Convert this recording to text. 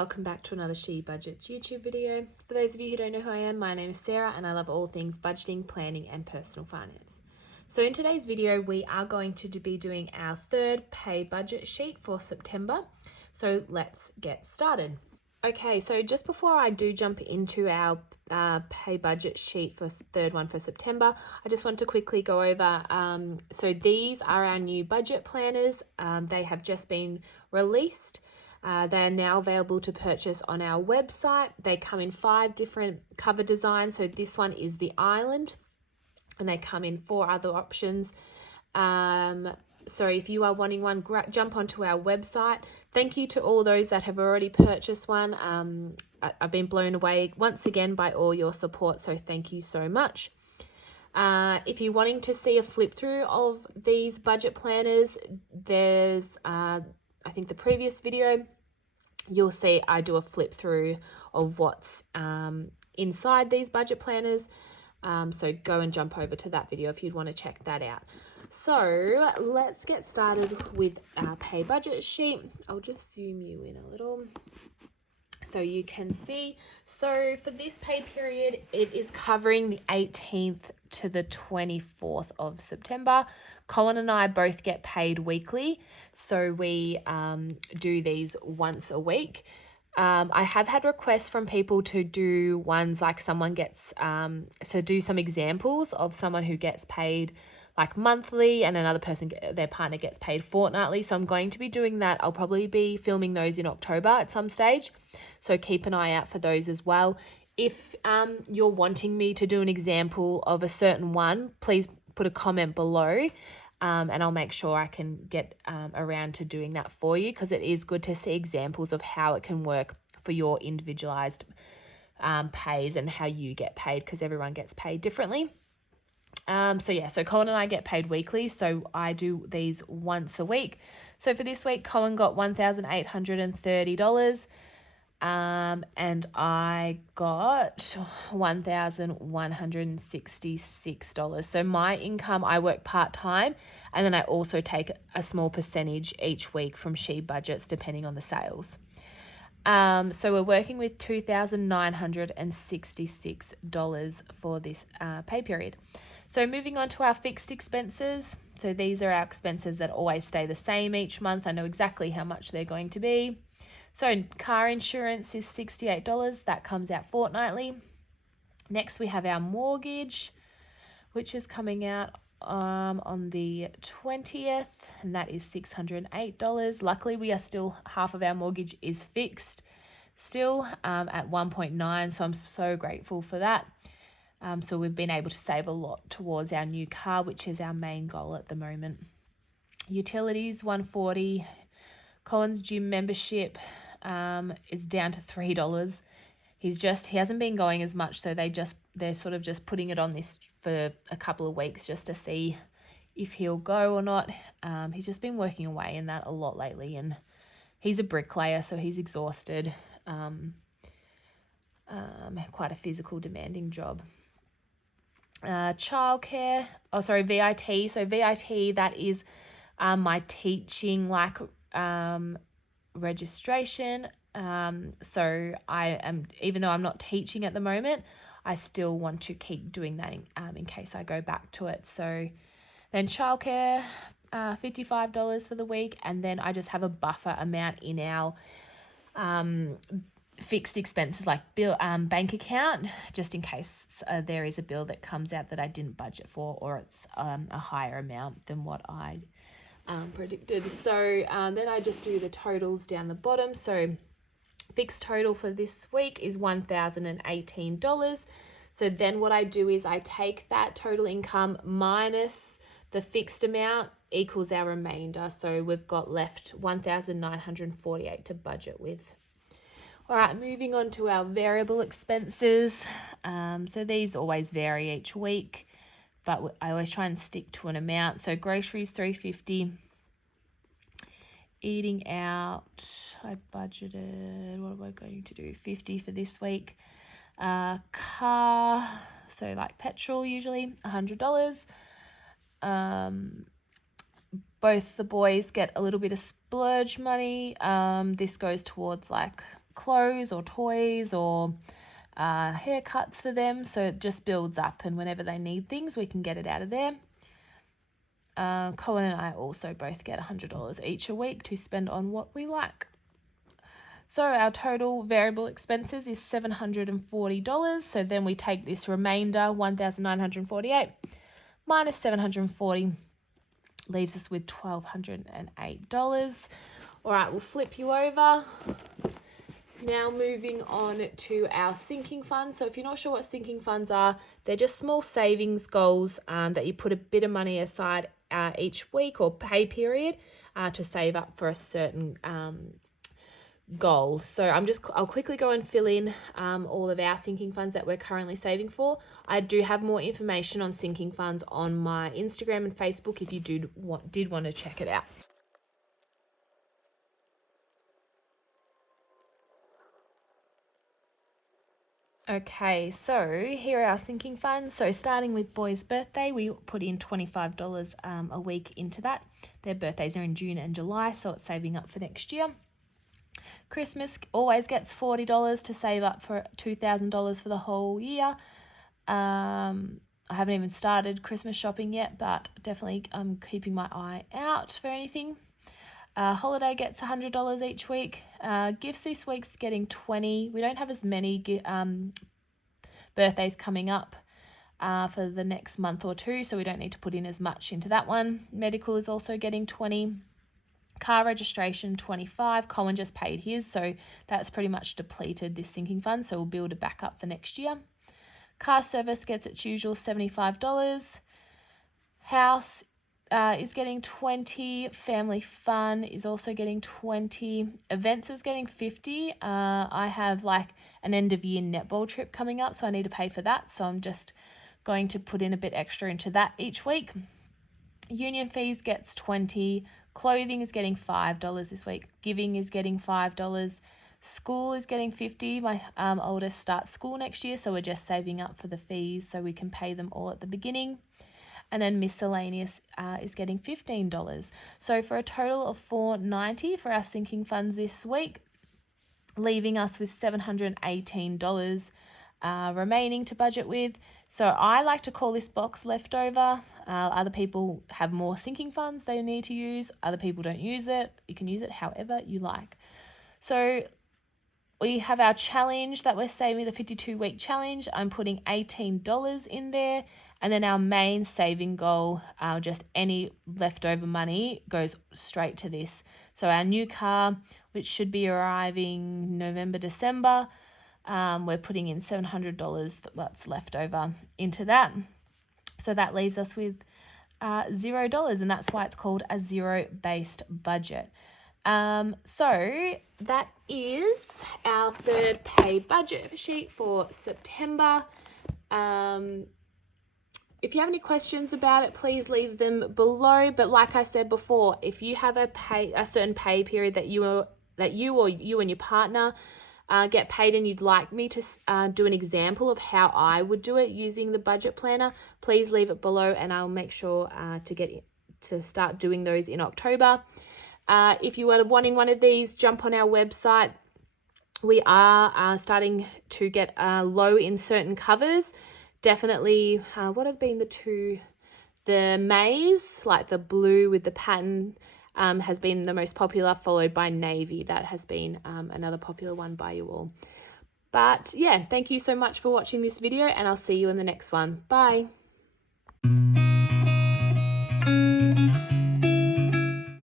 welcome back to another She Budgets YouTube video. For those of you who don't know who I am, my name is Sarah and I love all things budgeting, planning and personal finance. So in today's video, we are going to be doing our third pay budget sheet for September. So let's get started. Okay, so just before I do jump into our pay budget sheet for third one for September, I just want to quickly go over, so these are our new budget planners. They have just been released. They are now available to purchase on our website. They come in 5 different cover designs. So this one is the island and they come in 4 other options. So if you are wanting one, jump onto our website. Thank you to all those that have already purchased one. I've been blown away once again by all your support, so thank you so much. If you're wanting to see a flip through of these budget planners, there's I think the previous video, you'll see I do a flip through of what's inside these budget planners. So go and jump over to that video if you'd want to check that out. So let's get started with our pay budget sheet. I'll just zoom you in a little so you can see. So for this pay period, it is covering the 18th to the 24th of September. Colin and I both get paid weekly, so we do these once a week. I have had requests from people to do ones like someone gets, so do some examples of someone who gets paid like monthly and another person, their partner gets paid fortnightly. So I'm going to be doing that. I'll probably be filming those in October at some stage. So keep an eye out for those as well. If you're wanting me to do an example of a certain one, please put a comment below and I'll make sure I can get around to doing that for you, because it is good to see examples of how it can work for your individualized pays and how you get paid, because everyone gets paid differently. So Colin and I get paid weekly, so I do these once a week. So for this week, Colin got $1,830. And I got $1,166. So my income, I work part-time, and then I also take a small percentage each week from She Budgets depending on the sales. So we're working with $2,966 for this pay period. So moving on to our fixed expenses. So these are our expenses that always stay the same each month. I know exactly how much they're going to be. So car insurance is $68. That comes out fortnightly. Next, we have our mortgage, which is coming out on the 20th, and that is $608. Luckily, we are still, half of our mortgage is fixed still at 1.9, so I'm so grateful for that. So we've been able to save a lot towards our new car, which is our main goal at the moment. Utilities, $140. Colin's gym membership is down to $3. He hasn't been going as much, so they're sort of just putting it on this for a couple of weeks just to see if he'll go or not. He's just been working away in that a lot lately, and he's a bricklayer, so he's exhausted. Quite a physical, demanding job. Childcare, VIT. So VIT, that is my teaching registration. So I am, even though I'm not teaching at the moment, I still want to keep doing that in case I go back to it. So then childcare, $55 for the week, and then I just have a buffer amount in our fixed expenses like bill bank account, just in case there is a bill that comes out that I didn't budget for, or it's a higher amount than what I predicted. So then I just do the totals down the bottom. So fixed total for this week is $1,018. So then what I do is I take that total income minus the fixed amount equals our remainder. So we've got left $1,948 to budget with. All right, moving on to our variable expenses. So these always vary each week, but I always try and stick to an amount. So groceries, $3.50. Eating out, I budgeted, what am I going to do? $50 for this week. Car, so like petrol usually, $100. Both the boys get a little bit of splurge money. This goes towards like clothes or toys or haircuts for them. So it just builds up, and whenever they need things, we can get it out of there. Colin and I also both get $100 each a week to spend on what we like. So our total variable expenses is $740. So then we take this remainder, $1,948 minus $740, leaves us with $1,208. All right, we'll flip you over. Now moving on to our sinking funds. So if you're not sure what sinking funds are, they're just small savings goals that you put a bit of money aside each week or pay period to save up for a certain goal. So I'll quickly go and fill in all of our sinking funds that we're currently saving for. I do have more information on sinking funds on my Instagram and Facebook if you did want to check it out. Okay, so here are our sinking funds. So starting with boys' birthday, we put in $25 a week into that. Their birthdays are in June and July, so it's saving up for next year. Christmas always gets $40 to save up for $2,000 for the whole year. I haven't even started Christmas shopping yet, but definitely I'm keeping my eye out for anything. Holiday gets $100 each week. Gifts this week's getting $20. We don't have as many birthdays coming up for the next month or two, so we don't need to put in as much into that one. Medical is also getting $20. Car registration, $25. Colin just paid his, so that's pretty much depleted this sinking fund, so we'll build it back up for next year. Car service gets its usual $75. House is getting $20. Family fun is also getting $20. Events is getting $50. I have like an end of year netball trip coming up, so I need to pay for that. So I'm just going to put in a bit extra into that each week. Union fees gets $20. Clothing is getting $5 this week. Giving is getting $5. School is getting $50. My oldest starts school next year, so we're just saving up for the fees so we can pay them all at the beginning. And then miscellaneous is getting $15. So for a total of $490 for our sinking funds this week, leaving us with $718 remaining to budget with. So I like to call this box leftover. Other people have more sinking funds they need to use. Other people don't use it. You can use it however you like. So we have our challenge that we're saving, the 52-week challenge. I'm putting $18 in there. And then our main saving goal, just any leftover money goes straight to this. So our new car, which should be arriving November, December, we're putting in $700 that's left over into that. So that leaves us with $0, and that's why it's called a zero-based budget. So that is our third pay budget sheet for September. If you have any questions about it, please leave them below. But like I said before, if you have a certain pay period that you or you and your partner get paid and you'd like me to do an example of how I would do it using the budget planner, please leave it below and I'll make sure to start doing those in October. If you are wanting one of these, jump on our website. We are starting to get low in certain covers. Definitely, what have been the two? The maize, like the blue with the pattern, has been the most popular, followed by navy. That has been another popular one by you all. But yeah, thank you so much for watching this video, and I'll see you in the next one. Bye.